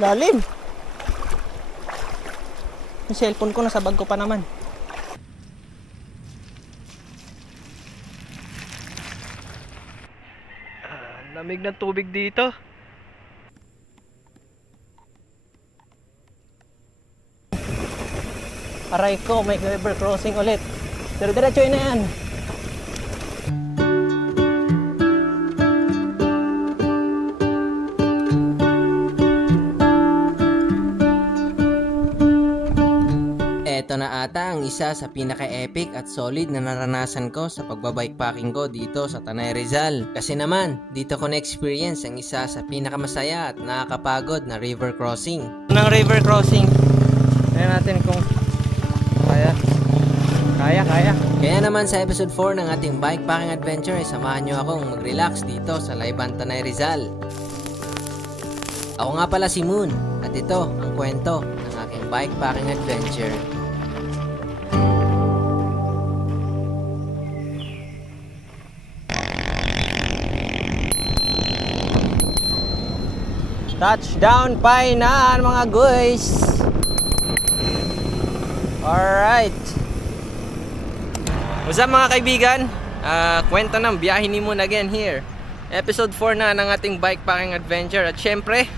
Lalim. Yung cellphone ko nasa bag ko pa naman. Lamig ng tubig dito. Aray ko, may river crossing ulit. Dire-diretso na yan. Ito na ata ang isa sa pinaka-epic at solid na naranasan ko sa pagbabikepacking ko dito sa Tanay Rizal. Kasi naman, dito ko na-experience ang isa sa pinakamasaya at nakakapagod na river crossing. Ng river crossing. Tingnan natin kung kaya. Kaya naman sa episode 4 ng ating bikepacking adventure ay samahan nyo akong mag-relax dito sa Laiban, Tanay Rizal. Ako nga pala si Moon at ito ang kwento ng aking bikepacking adventure. Touchdown Painan mga guys. Alright. What's up mga kaibigan? Kwento ng biyahe ni Moon again here. Episode 4 na ng ating bikepacking adventure. At syempre,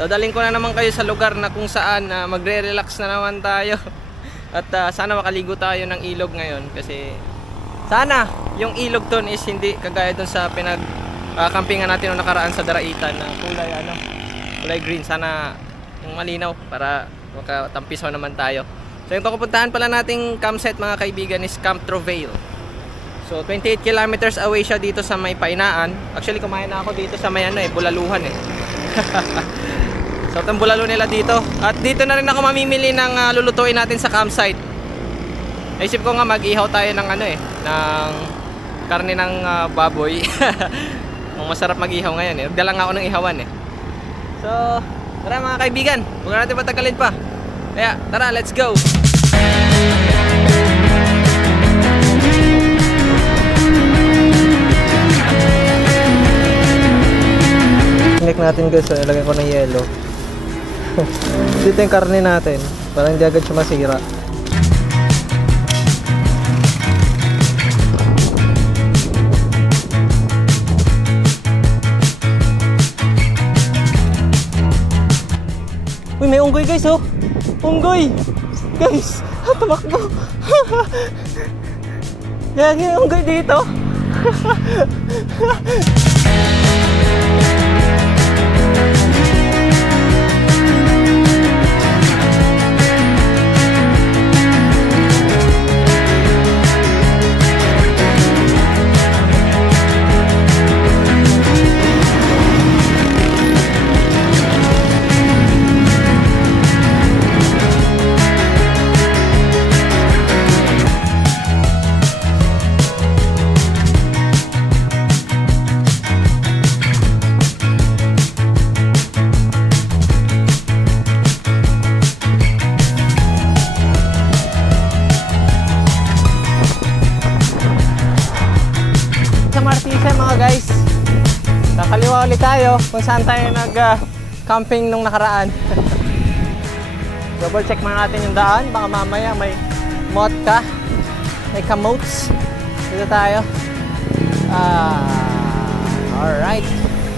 dadaling ko na naman kayo sa lugar na kung saan magre-relax na naman tayo. At sana makaligo tayo ng ilog ngayon. Kasi sana yung ilog ton is hindi kagaya dun sa pinag-campingan natin noong nakaraan sa Daraitan na kulay green. Sana yung malinaw para makatampisaw naman tayo. So yung pupuntahan pala nating campsite mga kaibigan is Camp Trovail. So 28 kilometers away siya dito sa may Painaan. Actually kumain na ako dito sa may Bulaluhan So itong bulalo nila dito. At dito na rin ako mamimili ng lulutuin natin sa campsite. Naisip ko nga mag-ihaw tayo ng ng karne ng baboy. Masarap mag-ihaw ngayon Dala nga ako ng ihawan So, tara mga kaibigan, huwag na natin patagalin pa. Kaya, tara, let's go! Check natin guys, ilagay ko ng yelo. Dito yung karne natin, para hindi agad siya masira. Uy, may unggoy guys Unggoy! Guys, tumakbo! Yan yung unggoy dito! Guys, kakaliwa ulit tayo kung saan tayo nag-camping nung nakaraan. Double check muna natin yung daan, baka mamaya may motka, may kamotes. Dito tayo. Alright,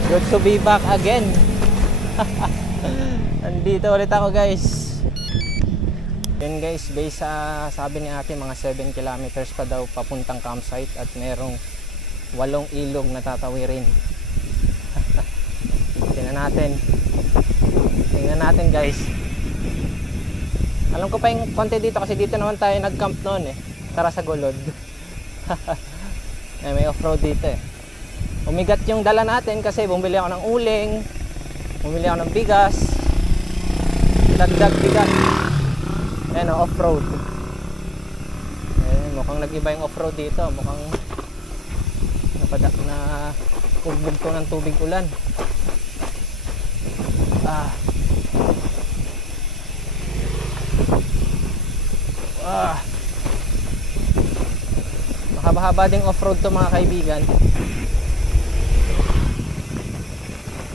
good to be back again. Nandito ulit ako guys. Yan guys, base sa sabi ni ate mga 7 kilometers pa daw papuntang campsite at merong 8 ilog na tatawirin. Tingnan natin guys. Alam ko pa yung konti dito kasi dito naman tayo nag-camp noon Tara sa Gulod. May off-road dito Umigat yung dala natin kasi bumili ako ng uling, bumili ako ng bigas, dagdag bigas. Ayan off-road. Mukhang nag-iba yung off-road dito. Mukhang na ugbog to ng tubig ulan. Mahaba-haba ding off-road to mga kaibigan.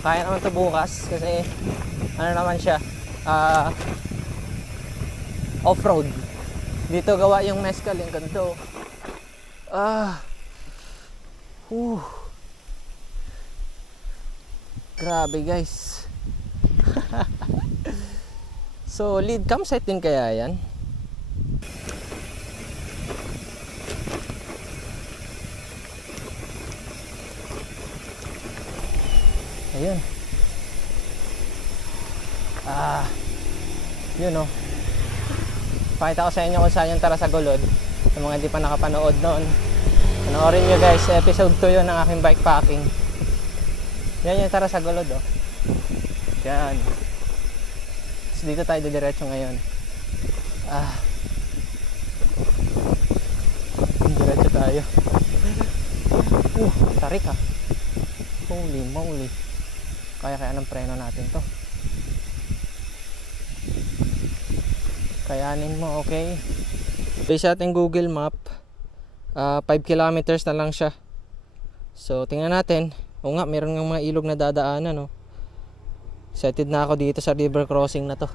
Kaya naman to bukas kasi ano naman siya, off-road. Dito gawa yung mezcal, yung ganito. Grabe guys. Solid. Campsite din kaya yan? Ayun. Yun o. Pakita ko sa inyo kung saan yung Tarasagolod. Sa mga hindi pa nakapanood noon, panoorin nyo guys, episode 2 yun ng aking bikepacking. Yan yung Tarasagolod o. Yan. So, dito tayo diretso ngayon. Diretso tayo. Tarik ha. Holy moly. Kaya ng preno natin to. Kayanin mo, okay? Base sa ating Google Map, 5 kilometers na lang siya. So, tingnan natin. O nga, meron ng mga ilog na dadaanan, no? Excited na ako dito sa river crossing na to.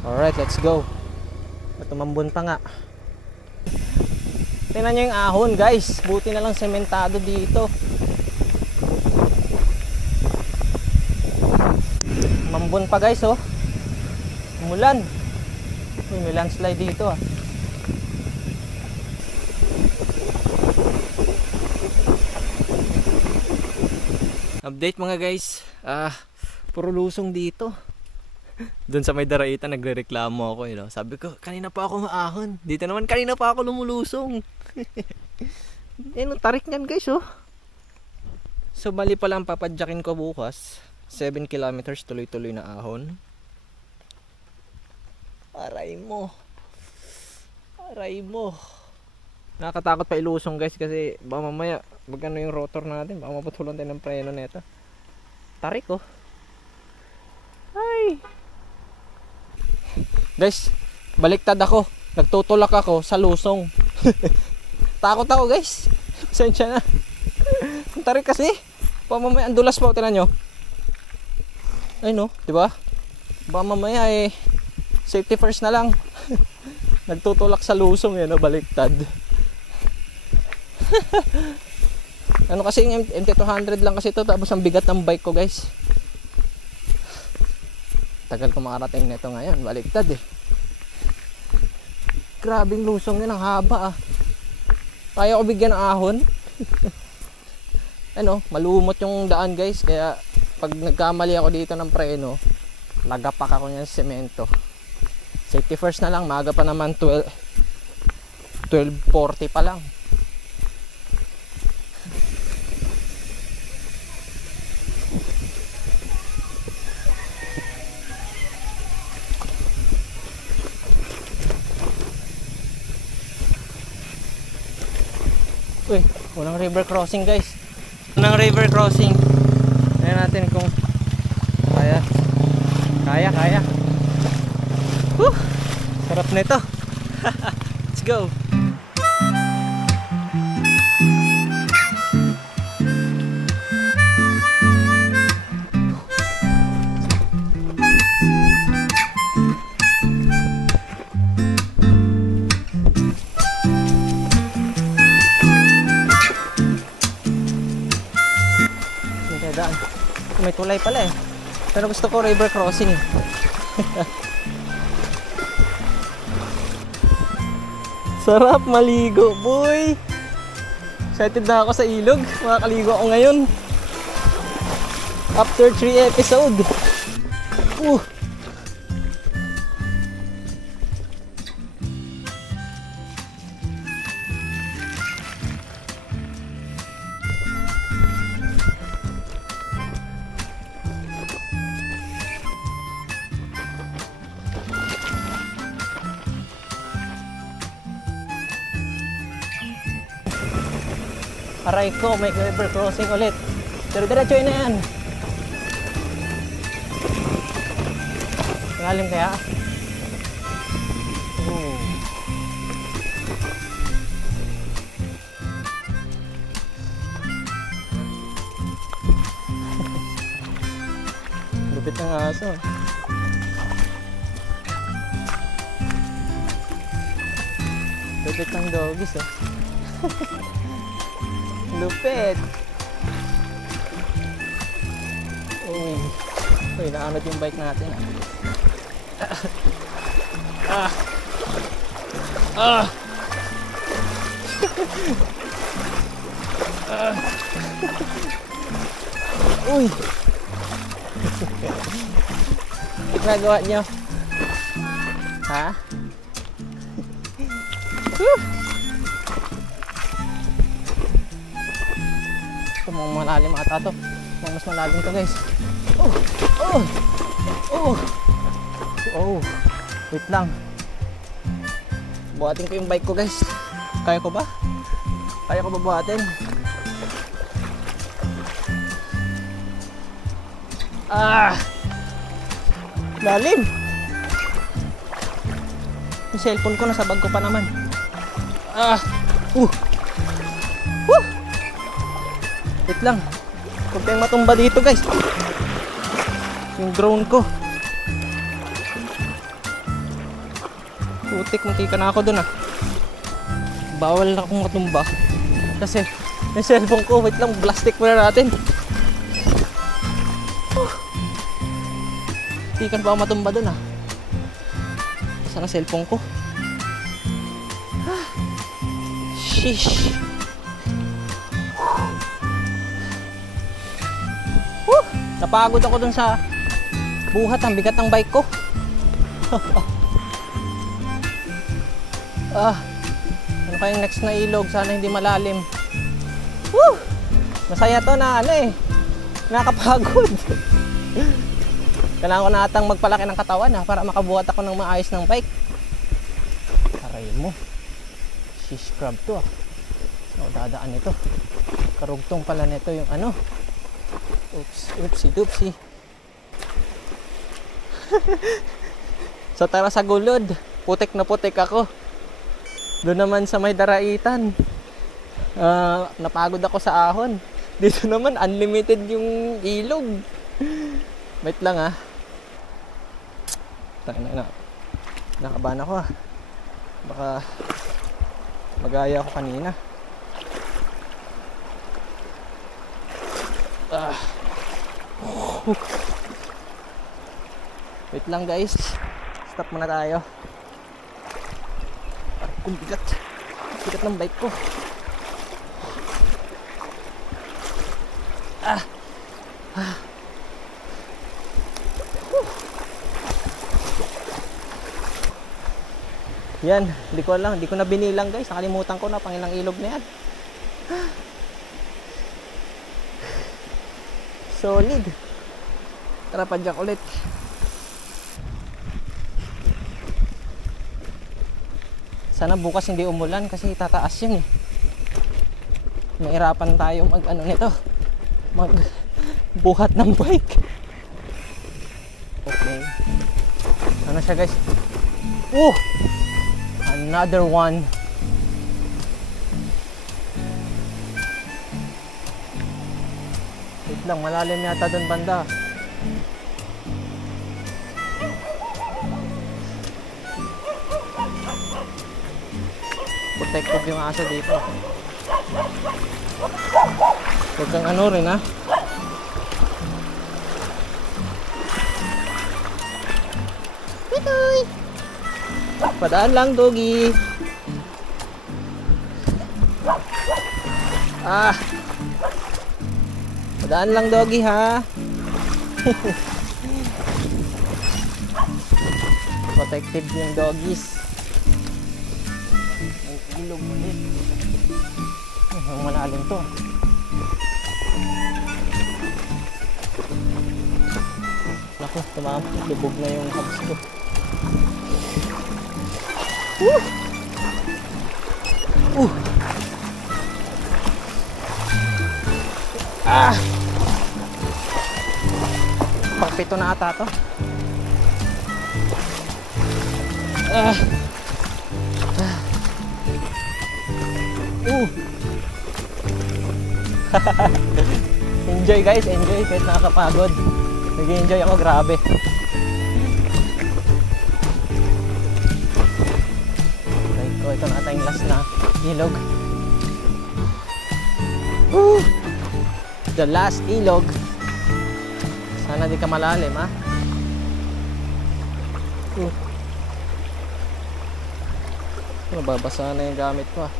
Alright, let's go. Tumambon pa nga. Tingnan nyo yung ahon, guys. Buti na lang sementado dito. Mambon pa guys, oh. Umulan. May landslide dito, ah. Update mga guys. Puro lusong dito. Doon sa may daraitan nagrereklamo ako, no? Sabi ko, kanina pa ako maahon. Dito naman kanina pa ako lumulusong. Tarik niyan guys, oh. So bali pa lang papadyakin ko bukas. 7 kilometers tuloy-tuloy na ahon. Aray mo. Nakakatakot pa ilusong guys kasi baka mamaya magano yung rotor natin, baka maputulan tayo ng preno nito. Tarik oh. Ay. Guys, baliktad ako. Nagtutulak ako sa lusong. Takot ako guys. Pasensya na. Tarik kasi. Baka mamaya ang dulas po, tingnan nyo. Ay no, di ba? Baka mamaya safety first na lang. Nagtutulak sa lusong yan, baliktad. Ano kasi yung MT200 lang kasi ito, tapos ang bigat ng bike ko guys. Tagal ko makarating nito ngayon, baliktad eh. Grabing lusong yun, ang haba ah. Kaya ko bigyan ng ahon. Malumot yung daan guys, kaya pag nagkamali ako dito ng preno, nagapak ako ng semento. Safety first na lang, maaga pa naman, 12:40 pa lang. Uy, unang river crossing guys. Unang river crossing. Tingnan natin kung kaya. Sarap na ito. Let's go. May tulay pala eh. Pero gusto ko river crossing. Sarap maligo, boy. Excited na ako sa ilog. Makakaligo ako ngayon. After 3 episode. Aray ko, may river crossing ulit. Diretso na yan. Malalim kaya? Lupit ng aso. Lupit ng doggies oh. Lupit. Uy. Uy, naanod yung bike natin ah. Ah. Ah. Ah. Uy. Nagawa nyo? Ha? Ito mga malalim ata to. Mas malalim to guys. Oh! Oh! Oh! Oh! Wait lang. Buhatin ko yung bike ko guys. Kaya ko ba? Kaya ko ba buhatin? Ah! Lalim! Yung cellphone ko nasa bag ko pa naman. Ah! Wait lang. Huwag tayong matumba dito guys. Yung drone ko. Putik, muntika na ako dun ah. Bawal na akong matumba. Kasi yung cellphone ko, wait lang, plastic muna natin. Hindi ka na ba matumba dun ah. Saan ang cellphone ko? Sheesh. Napagod ako dun sa buhat, ang bigat ng bike ko. Ano kayong next na ilog? Sana hindi malalim. Woo! Masaya to na ano eh. Nakakapagod. Kailangan ko na atang magpalaki ng katawan para makabuhat ako ng maayos ng bike. Aray mo. Shish crab to ah. So, dadaan ito. Karugtong pala nito yung ano. Oops, oopsie doopsie. So tara sa gulod. Putik na putik ako. Doon naman sa may daraitan. Napagod ako sa ahon. Dito naman unlimited yung ilog. Wait lang ah. Nakabahan ako ah. Baka magaya ako kanina. Wait lang guys. Stop muna tayo. Kung bigat. Bigat ng bike ko. Yan, hindi ko na binilang guys. Nakalimutan ko na pangilang ilog na yan. Solid. Tara padyak ulit. Sana bukas hindi umulan kasi tataas yun eh. Mahirapan tayo magbuhat ng bike. Okay. Ano siya guys? Another one. Wait lang, malalim yata doon banda. Protected yung aso dito. Huwag kang ano rin ha. Pitoy! Padaan lang doggy. Padaan lang doggy ha. Protected yung doggies. Ilog ulit. Ang malalim to. Naku, lubog na yung hubs ko. Pagpito na ata to. Enjoy guys, enjoy kahit nakakapagod. Nag-enjoy ako, grabe. Right ko, ito na ata yung last na ilog. Woo! The last ilog. Sana di ka malalim, ha? Nababasa na yung gamit ko, ha?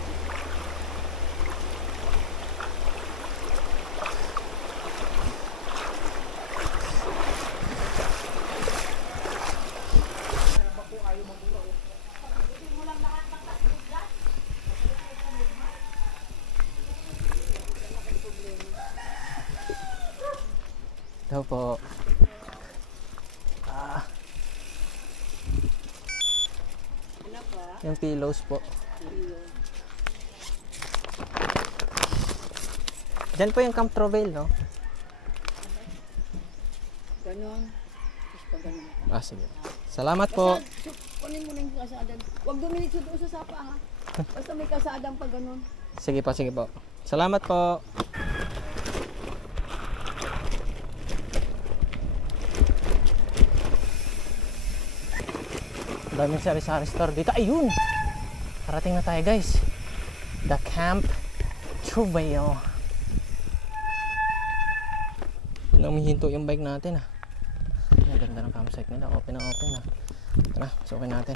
Ito po. Yung pillows po. Diyan po yung Camp Trovel, no? Ganon. Tapos pa ganon. Sige. Salamat po. Kunin mo na yung kasadang. Huwag dumiritso doon sa sapa, ha? Basta may kasadang pa ganon. Sige po. Salamat po. Daming sari-sari store dito. Ayun! Parating na tayo, guys. The Camp Trovel. Humihinto yung bike natin, ah. Ang ganda ng campsite nila. Open na open, ah. Tara, pasukin natin.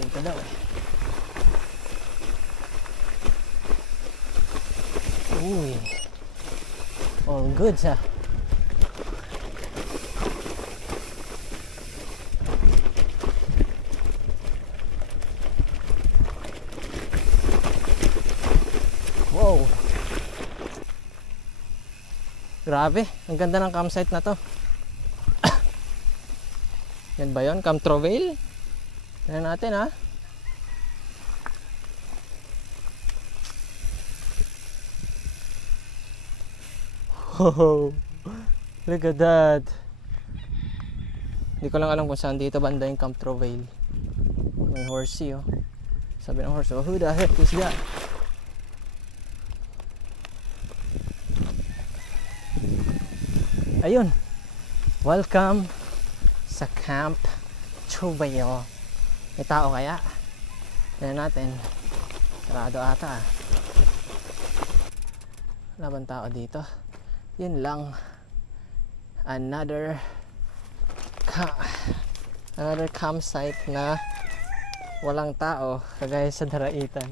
Dito daw, eh. Uy. All goods, ah. Wow. Grabe, ang ganda ng campsite na to. Yan ba yun? Camp Trovel? Tignan natin, ha. Wow. Look at that. Hindi ko lang alam kung saan dito banda yung Camp Trovel. May horsey, oh. Sabi ng horse, oh, who the heck is that? Ayun. Welcome sa Camp Trovel. May tao kaya? Tignan natin. Sarado ata, ah. Wala bang tao dito? Yun lang. Another campsite na walang tao, kagaya sa Daraitan.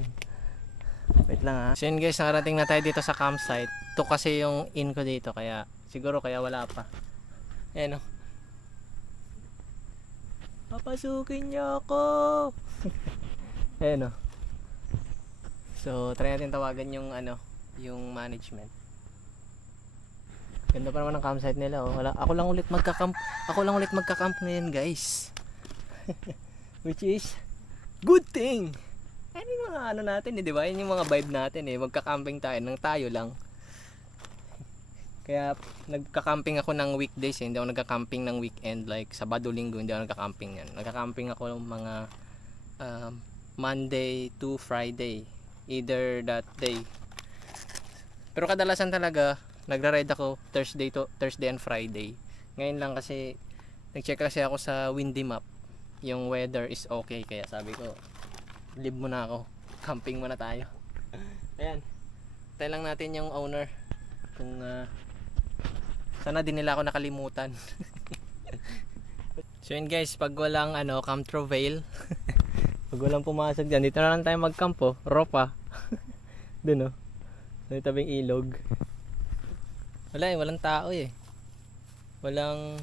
Wait lang, ha. So yun, guys, nakarating na tayo dito sa campsite. Ito kasi yung in ko dito, kaya siguro kaya wala pa. Ayan, o. Papasukin niyo ako. Ayan, o. So try natin tawagan yung yung management. Ganda pa naman ang campsite nila, oh. Ako lang ulit magka-camp ngayon, guys. Which is good thing. Yan yung mga natin, di ba? Yan yung mga vibe natin, magka-camping tayo nang tayo lang. Kaya nagka-camping ako ng weekdays, hindi ako nagka-camping ng weekend, like Sabado, Linggo, hindi ako nagka-camping yan. Nagka-camping ako ng mga Monday to Friday, either that day. Pero kadalasan talaga nagra-ride ako Thursday and Friday. Ngayon lang kasi nag-check kasi ako sa windy map. Yung weather is okay, kaya sabi ko leave muna ako, camping muna tayo. Ayan, tayo lang natin yung owner kung sana din nila ako nakalimutan. So yun, guys, pag walang Camp Trovel, pag walang pumasok dyan, dito na lang tayo mag-camp, oh. Ropa. Dun, oh, sa tabing ilog. Wala, walang tao, walang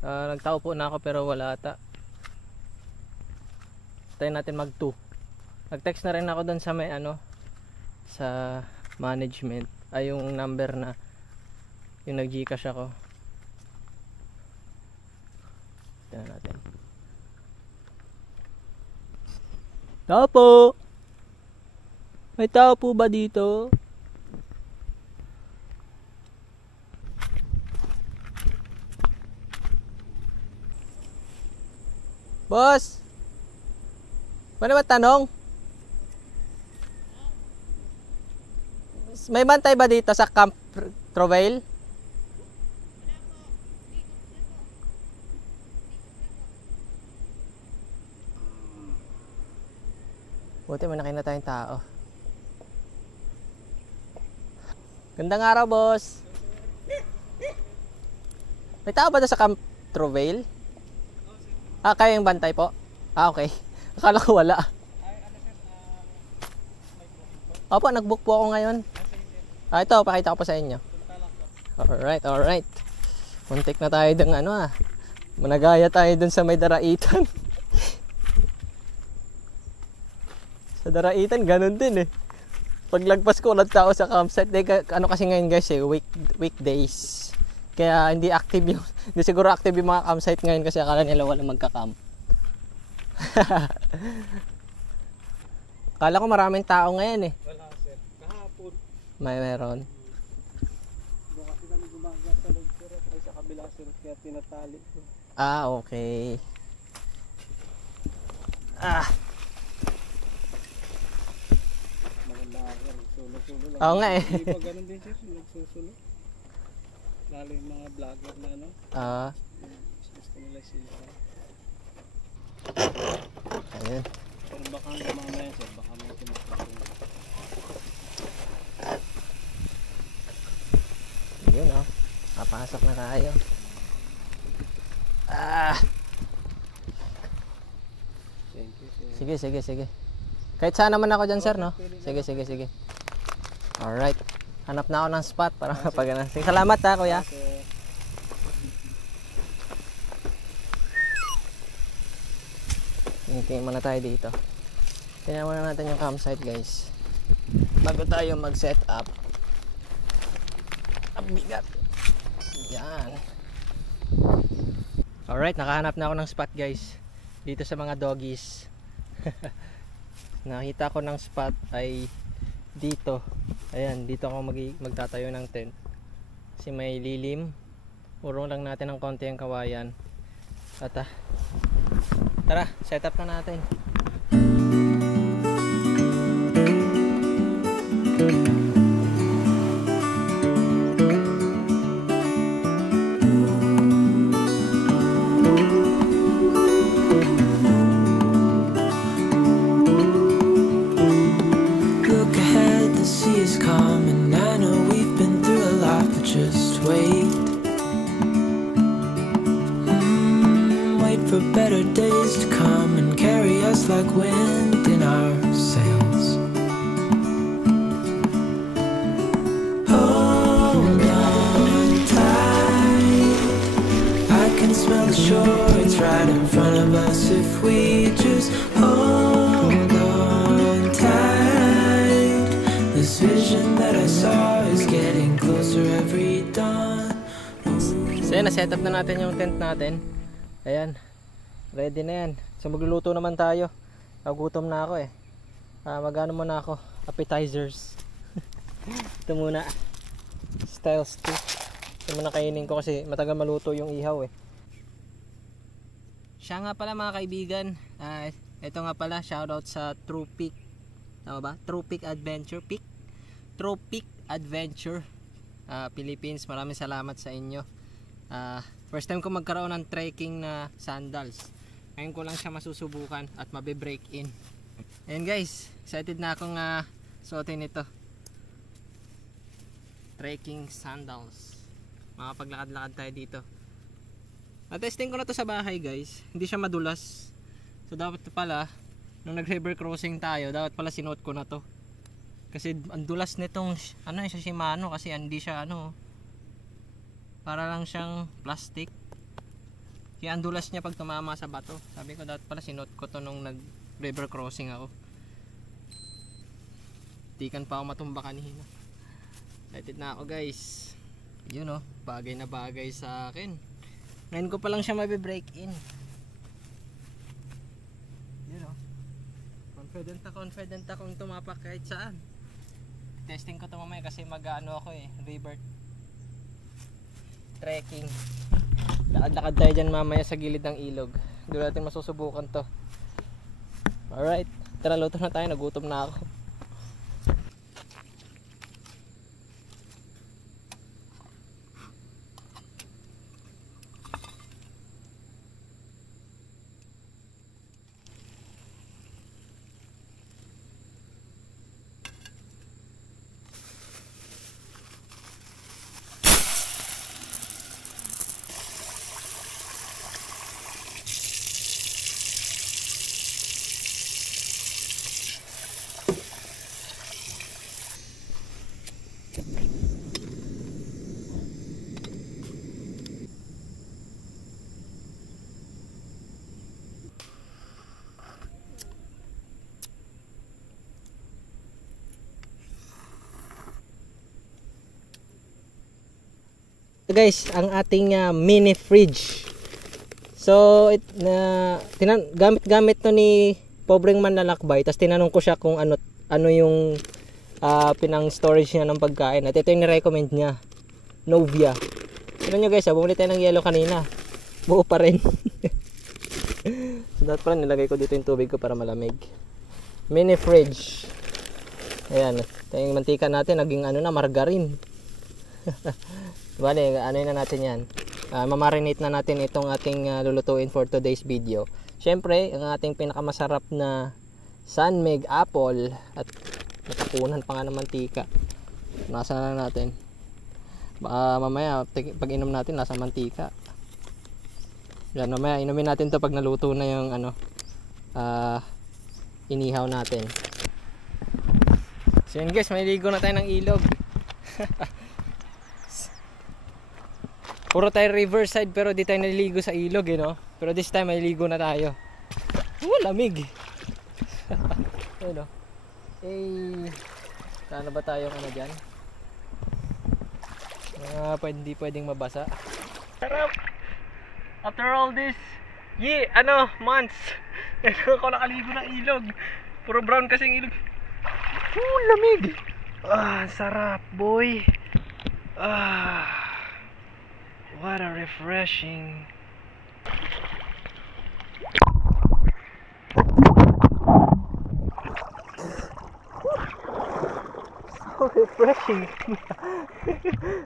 nagtao po na ako pero wala ata. Tayo natin mag-2. Nag-text na rin ako doon sa may sa management, ay yung number na yung nag-Gcash ako. Tignan natin. Tao po! May tao po ba dito? Boss! Ano ba tanong? May bantay ba dito sa Camp Trovail? Buti may nakita tayong tao. Gandang araw, boss. May tao ba doon sa Camp Trovail? Ah, kayo yung bantay po? Ah, okay. Akala ko wala. Opo, nag-book po ako ngayon. Ah, ito, pakita ko po sa inyo. Alright, alright. Muntik na tayo dun managaya tayo dun sa may daraitan. Sa daraitan, ganun din eh. Paglagpas ko, ulat tao sa campsite. Ano kasi ngayon guys eh, weekdays. Kaya hindi active yung, hindi siguro active yung mga campsite ngayon kasi akala nila wala magka-camp. Akala ko maraming tao ngayon eh. Wala sir, kahapon. Meron. Doon kasi kami gumaga sa loob sir, ay sa kabila sir, kaya tinatali ko. Ah, okay. Ah. Maganda sir, sulo-sulo lang. Oo nga eh. Hindi pa ganun din sir, nagsusulo. Lalo yung mga vlogger na ano, Ah, gusto nila sila. ayun. Pero baka hanggang mamaya sir, baka may tinatapon. Yun oh. Papasok na tayo. Ah. Thank you sir. Sige, sige, sige. Kahit saan naman ako dyan, sir, no? Sige, sige, sige. Alright. Hanap na ako ng spot para mapagana. Sige, salamat ha, kuya. Sir. Tingin muna tayo dito. Tingnan muna natin yung campsite, guys. Bago tayo mag-set up. Ang bigat. Yan. Alright, nakahanap na ako ng spot, guys. Dito sa mga doggies. Nakita ko ng spot ay dito. Ayan, dito ako magtatayo ng tent. Kasi may lilim. Urong lang natin ng konti ang kawayan. At tara, set up na natin. Look ahead, the sea is calm, and I know we've been through a lot, but just wait. Wait for better days to come and carry us like wind in our sails. Hold on tight, I can smell the shore, it's right in front of us if we just hold on tight. This vision that I saw is getting closer every dawn. So yan, na-set up na natin yung tent natin. Ayan, ready na yan. So magluluto naman tayo. Nagutom na ako eh. Magano muna ako, appetizers. Ito muna, style stew. Ito muna kainin ko kasi matagal maluto yung ihaw eh. Siya nga pala mga kaibigan. Ito nga pala, shoutout sa True Peak. Tama ba? True Peak Adventure. True Peak Adventure Philippines. Maraming salamat sa inyo. First time ko magkaroon ng trekking na sandals. Ngayon ko lang siya masusubukan at mabe-break in. Ayan guys, excited na akong suotin ito. Trekking sandals. Makapaglakad-lakad tayo dito. Na-testing ko na to sa bahay guys. Hindi siya madulas. So dapat pala, nung nag-river crossing tayo, dapat pala sinuot ko na to. Kasi ang dulas nitong sa Shimano kasi hindi siya para lang siyang plastic. Kaya ang dulas niya pag tumama sa bato. Sabi ko dapat pala sinuot ko to nung nag-river crossing ako. Tikan pa ako matumba kanina. Excited na ako guys. Yun bagay na bagay sa akin. Ngayon ko pa lang siya mabe-break in. Yun confident akong tumapak kahit saan. Testing ko to mamaya kasi ako river trekking. Lakad-lakad tayo dyan mamaya sa gilid ng ilog. Doon natin masusubukan to. Alright, tara luto na tayo, nagutom na ako. guys, ang ating mini fridge. So gamit to ni pobreng manlalakbay. Tapos tinanong ko siya kung ano yung pinang storage niya ng pagkain. At ito yung ni-recommend niya, Novia. Tignan nyo guys, bumili tayo ng yelo kanina, buo pa rin. So dapat pala nilagay ko dito yung tubig ko para malamig. Mini fridge. Ayan, yung mantika natin naging margarine. Bale, na natin yan. Mamarinate na natin itong ating lulutuin for today's video. Siyempre, ang ating pinakamasarap na Sunmig apple at natapunan pa nga ng mantika. Nasa na natin. Mamaya, pag inom natin, nasa mantika. Yan, mamaya, inumin natin to pag naluto na yung inihaw natin. So yun guys, maliligo na tayo ng ilog. Puro tayo riverside pero di tayo naliligo sa ilog no? Pero this time maliligo na tayo. Lamig. Ayun sana ba tayong dyan? Hindi pwedeng mabasa. Sarap! After all this months, ako nakaligo ng ilog. Puro brown kasi yung ilog. Lamig! Sarap boy. What a refreshing. So refreshing.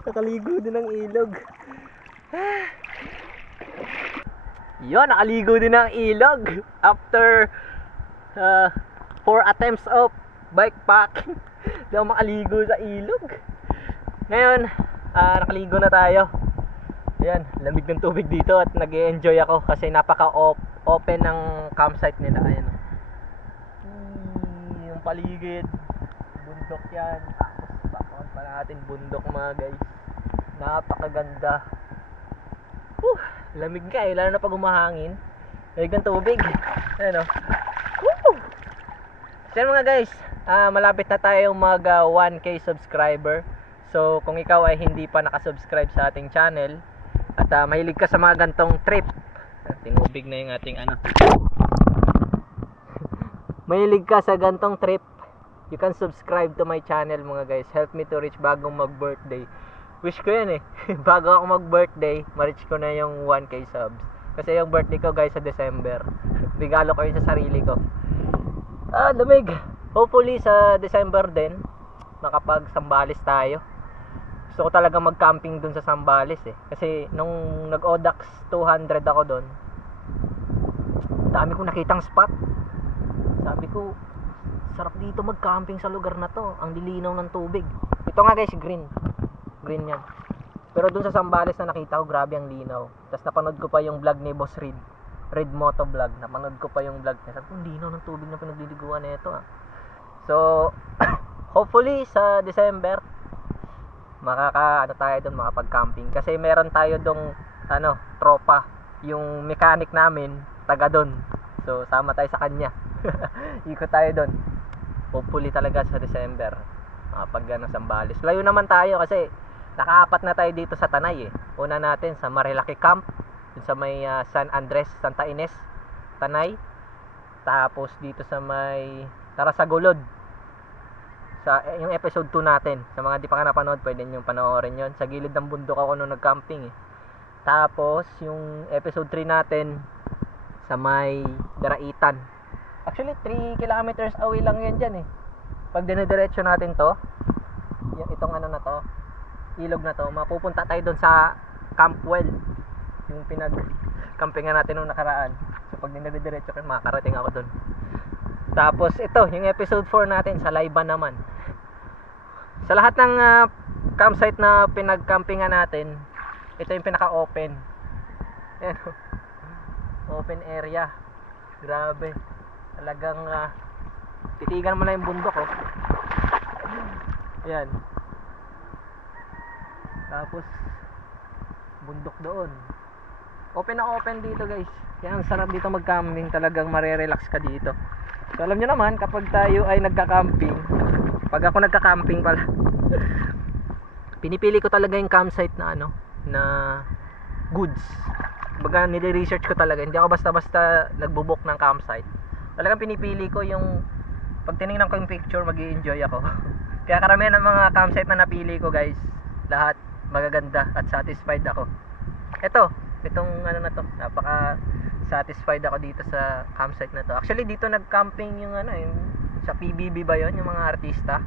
Nakaligo din ng ilog. Yun, nakaligo din ng ilog after 4 attempts of bike packing. Hindi ako makaligo sa ilog. Ngayon, nakaligo na tayo. Ayan, lamig ng tubig dito at nag-e-enjoy ako kasi napaka-open ng campsite nila. Ayan. Yung paligid, bundok yan. Tapos background pa natin, bundok mga guys. Napakaganda. Lamig ka lalo na pag umahangin. Lamig ng tubig. Ayan o. So mga guys, malapit na tayong mag 1K subscriber. So kung ikaw ay hindi pa nakasubscribe sa ating channel at mahilig ka sa mga gantong trip, tinubig na yung ating mahilig ka sa gantong trip, you can subscribe to my channel mga guys. Help me to reach bagong mag birthday. Wish ko yan bago ako mag birthday, ma-reach ko na yung 1K subs. Kasi yung birthday ko guys sa December. Regalo ko yun sa sarili ko. Lamig. Hopefully sa December din makapag Sambales tayo. Gusto ko talaga mag-camping dun sa Sambales Kasi nung nag-Odax 200 ako dun, dami kong nakitang spot. Sabi ko, sarap dito mag-camping sa lugar na to. Ang lilinaw ng tubig. Ito nga guys, green yan. Pero dun sa Sambales na nakita ko, grabe ang linaw. Tapos napanood ko pa yung vlog ni Boss Red Moto Vlog. Napanood ko pa yung vlog niya. Sabi ko, linaw ng tubig na pinagliliguan na ito So hopefully sa December tayo doon, makapag-camping. Kasi meron tayo dong tropa, yung mechanic namin taga doon. So sama tayo sa kanya. Ikot tayo doon. Hopefully talaga sa December makapag Sambales. Layo naman tayo kasi nakaapat na tayo dito sa Tanay Una natin sa Marilaki Camp, dun sa may San Andres, Santa Ines, Tanay. Tapos dito sa may Tarasagulod, sa yung episode 2 natin. Sa mga di pa ka napanood, pwede nyo panoorin yon. Sa gilid ng bundok ako nung nag-camping Tapos yung episode 3 natin sa may Daraitan. Actually 3 kilometers away lang yan dyan Pag dinidiretso natin to, itong na to, ilog na to, mapupunta tayo doon sa Campwell, yung pinag-campingan natin nung nakaraan. So pag dinidiretso kan, makakarating ako doon. Tapos ito, yung episode 4 natin sa Laiban naman. Sa lahat ng campsite na pinag-campingan natin, ito yung pinaka-open. Ayan, open area. Grabe. Talagang titigan mo na yung bundok Ayan. Tapos bundok doon. Open na open dito guys. Kaya ang sarap dito mag-camping, talagang marerelax ka dito. So alam nyo naman, kapag tayo ay nagka-camping, pag ako nagka-camping pala, pinipili ko talaga yung campsite na na goods. Baga nire-research ko talaga. Hindi ako basta-basta nagbo-book ng campsite. Talagang pinipili ko yung pag tinignan ko yung picture, mag-i-enjoy ako. Kaya karamihan ng mga campsite na napili ko, guys, lahat magaganda at satisfied ako. Itong ano na to, napaka satisfied ako dito sa campsite na to. Actually dito nag-camping yung yung sa PBB ba yon, yung mga artista.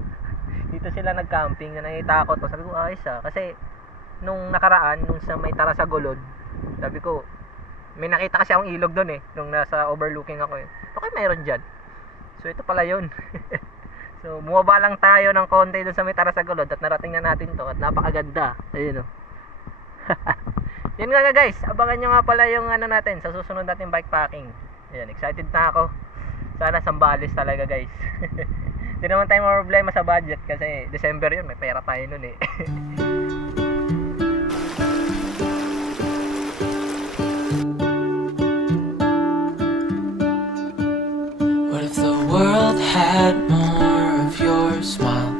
Dito sila nag-camping, na nakita ko to. Sabi ko, ayos kasi nung nakaraan, nung sa may Tarasagolod, sabi ko, may nakita kasi akong ilog doon nung nasa overlooking ako Okay, mayroon dyan. So ito pala yun. So bumaba lang tayo ng konti doon sa may Tarasagolod at narating na natin to at napakaganda. Ayun Yan nga guys, abangan nyo nga pala yung natin sa susunod natin bikepacking. Ayan, excited na ako. Sana Sambales talaga guys. Hindi naman tayo problema sa budget kasi December yun, may pera tayo nun What if the world had more of your smile?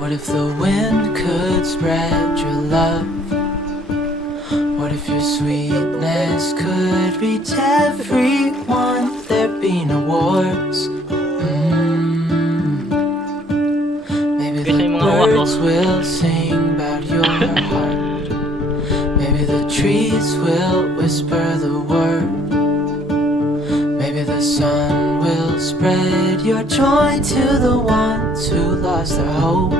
What if the wind could spread your love? What if your sweetness could reach everyone? There'd be no wars. Maybe the birds will sing about your heart. Maybe the trees will whisper the word. Maybe the sun will spread your joy to the ones who lost their hope.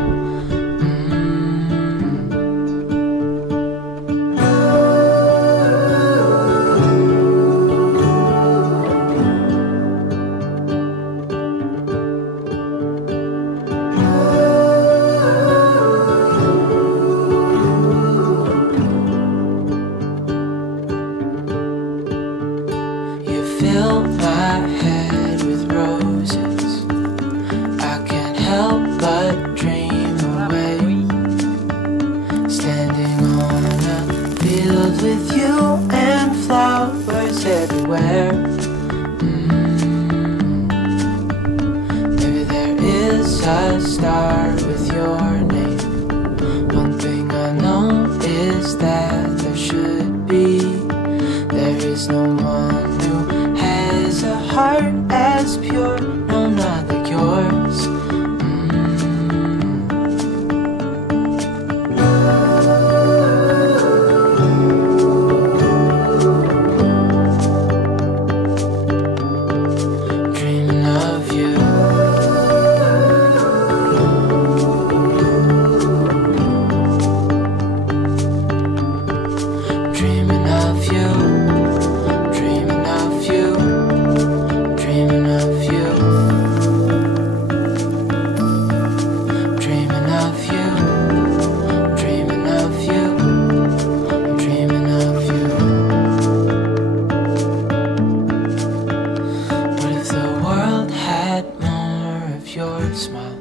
Fill my head with roses. I can't help but dream away. Standing on a field with you and flowers everywhere. Maybe there is a star with your name. One thing I know is that there should be. There is no one a heart as pure, no, not like yours. Dreaming of you. Dreaming of you. Dreaming of you. Dreaming of you. Dreaming of you. Dreaming of you. Dreaming of you. What if the world had more of your smile?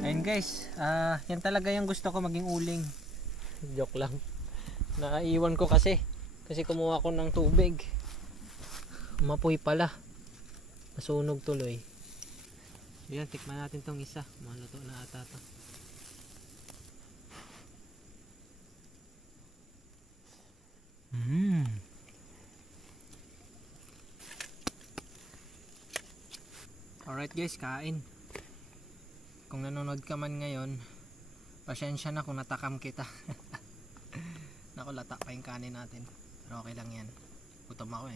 Ayun guys, yan talaga yung gusto ko, maging uling. Joke lang. Naiwan ko kasi kumuha ko ng tubig. Umapoy pala. Nasunog tuloy. Yan, tikman natin tong isa. Maluto na ata to. Alright guys, kain. Kung nanonood ka man ngayon, pasensya na kung natakam kita. Naku, lata pa yung kanin natin. Pero okay lang yan. Gutom ako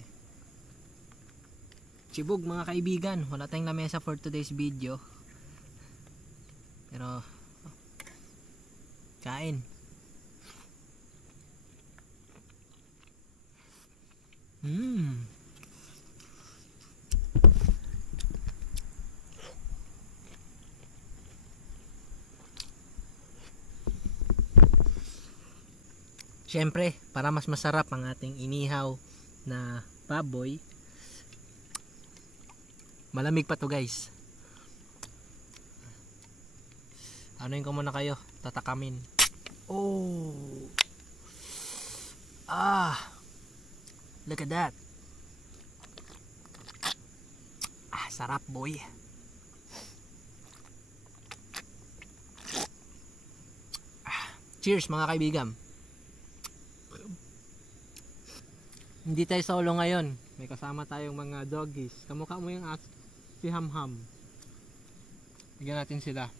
Chibog mga kaibigan, wala tayong lamesa for today's video. Pero kain. Siyempre, para mas masarap ang ating inihaw na baboy, malamig pa to guys. Anuin ko muna kayo, tatakamin. Oh! Look at that. Ah, sarap boy. Cheers mga kaibigan. Hindi tayo solo ngayon. May kasama tayong mga doggies. Kamukha mo yung si Hamham. Bigyan natin sila.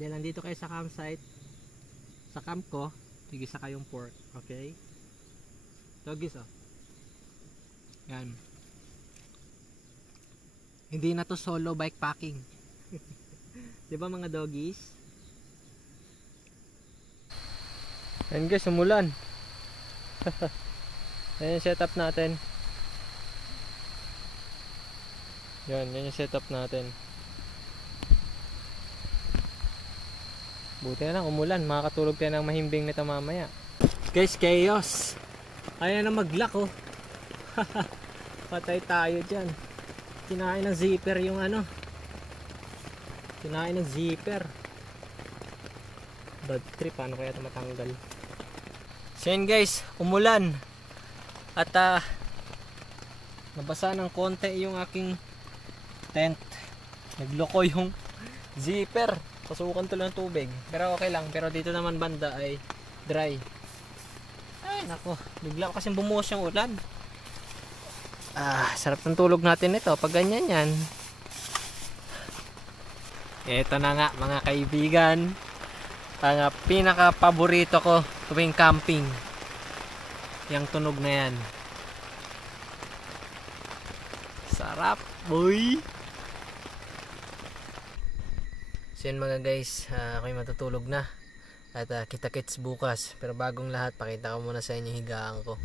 Then nandito kayo sa campsite. Sa camp ko, tigisa kayong pork. Okay? Doggies oh. Yan. Hindi na to solo bike packing. Diba mga doggies? Ayan guys, umulan. Ayan yung setup natin. Yan yung setup natin. Buti na lang umulan, makakatulog tayo ng mahimbing nito mamaya. Guys, chaos. Ayan na mag-lock oh. Patay tayo dyan. Kinain ng zipper yung ano. Kinain ng zipper. Bad trip, paano kaya ito matanggal? So yan guys, umulan. At nabasa ng konti yung aking tent. Nagloko yung zipper. Pasukan to lang ng tubig. Pero okay lang. Pero dito naman banda ay dry. Ay nako, bigla kasi bumuhos yung ulan. Sarap ng tulog natin nito pag ganyan yan. Ito na nga mga kaibigan, ang pinaka paborito ko tuwing camping, yung tunog na yan. Sarap boy. So yun mga guys, ako'y matutulog na. At kita-kits bukas. Pero bagong lahat, pakita ko muna sa inyo higaan ko.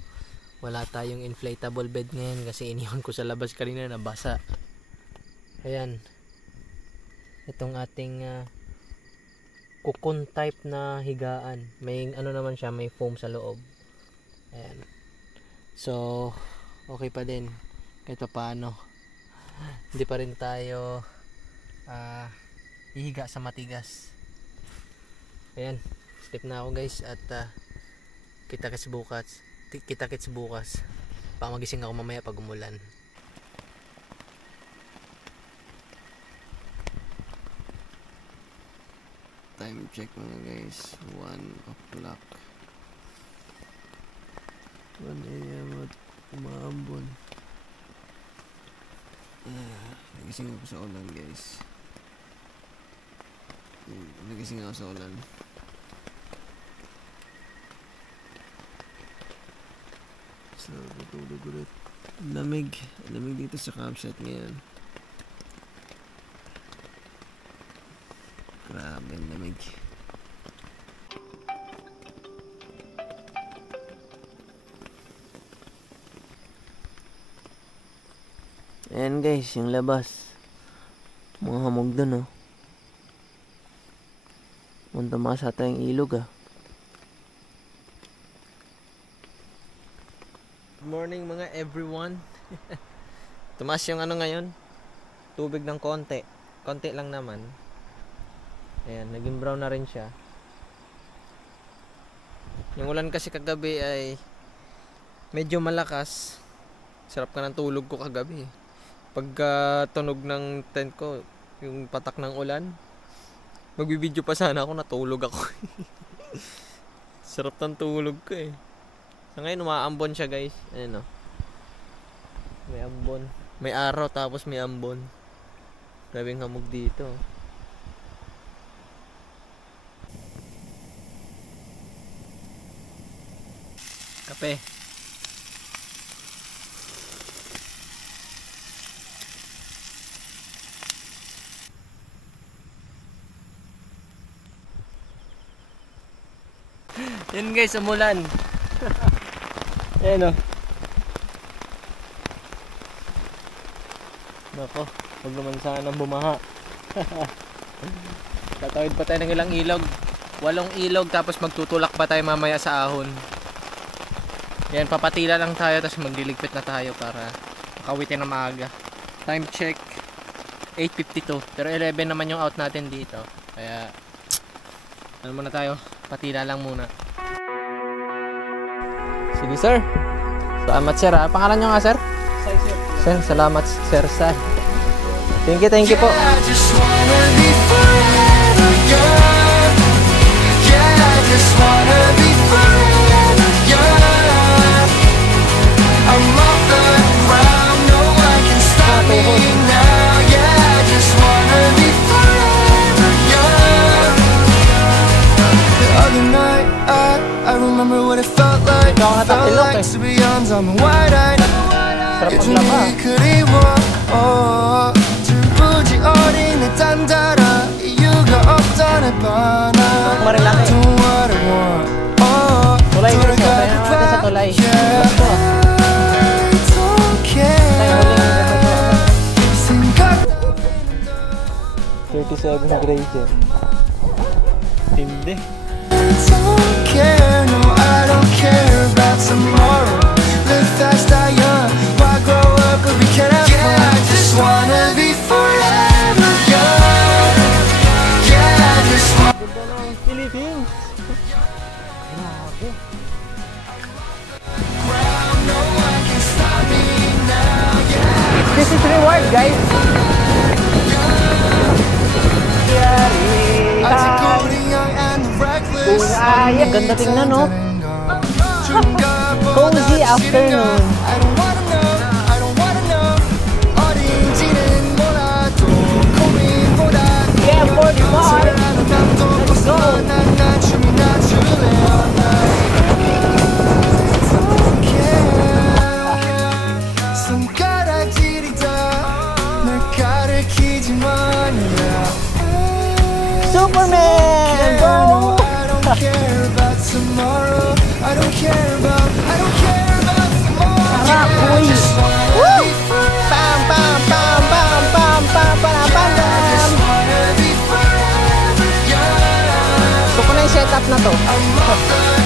Wala tayong inflatable bed ngayon kasi iniwan ko sa labas kanina, nabasa. Ayan. Itong ating cocoon type na higaan. May ano naman siya, may foam sa loob. Ayan. So, okay pa din. Kahit pa paano. Hindi pa rin tayo ihiga sa matigas. Ayan. Sleep na ako guys. At kita-kits bukas. Kita-kits bukas. Baka magising ako mamaya pag umulan. Time check mga guys, 1 o'clock, 1 AM at umaambon. Nagising ako sa ulan guys. Nagising ako sa ulan. So tutulog ulit. Lamig dito sa campsite ngayon. Grabe ang lamig. Ayan guys, yung labas. Mga hamog dun oh. Punta sa tayong ilog ah. Good morning mga everyone. Tumas yung ano ngayon, tubig ng konti. Konti lang naman. Ayan, naging brown na rin siya. Yung ulan kasi kagabi ay medyo malakas. Sarap ka ng tulog ko kagabi. Pagka tunog ng tent ko, yung patak ng ulan, magbibideo pa sana ako, natulog ako. Sarap ng tulog ko eh. So ngayon umaambon siya guys. Ayan o. May ambon. May araw tapos may ambon. Grabing hamog dito. Kape. Yan guys, umulan. Ayan o. Nako, huwag naman sana bumaha. Tatawid pa tayo ng ilang ilog. 8 ilog tapos magtutulak pa tayo mamaya sa ahon. Yan, papatila lang tayo tapos magliligpit na tayo para makawitin na maaga. Time check 8:52. Pero 11 naman yung out natin dito. Kaya ano muna tayo, patila lang muna. Sige, sir. Salamat, sir. Pangalan nyo nga, sir? Sir, salamat, sir. Thank you po. I just wanna be forever young. Yeah, I just wanna be forever young. I'm off the ground, no one can stop me now. Yeah, I just wanna be forever young. The other night, I remember what it felt like. Felt like to be young, I'm wide-eyed. 요즘이 그리워. 줄부지 어린 내 딴따라 이유가 없던 내 바나. Do what I want. Tulay guys, kaya naman natin sa tulay. Yeah. I don't care. 생각 37 grader. Hindi. don't care, no, I don't care about tomorrow. Live fast, die young. Why grow up if we can't have fun? Yeah, I just wanna be forever young. Yeah, I just want. Philippines. No one can stop me now. Yeah, This is reward, guys. 아직 우리 young and reckless. Ganda tingnan, no? Cozy afternoon. I don't wanna know. I don't wanna know. 어딘지는 몰라도 고민보다 Yeah, 45. Let's go. 난 춤이 나줄래. 손가락질이다 널 가리키지만 Superman! No, I don't care about tomorrow. I don't care about tomorrow. Yeah, I just wanna be forever. Pam, pam, pam, pam, pam, pam, pam, pam, I just pam. wanna be forever young. Gusto ko na yung setup na to. I'm off the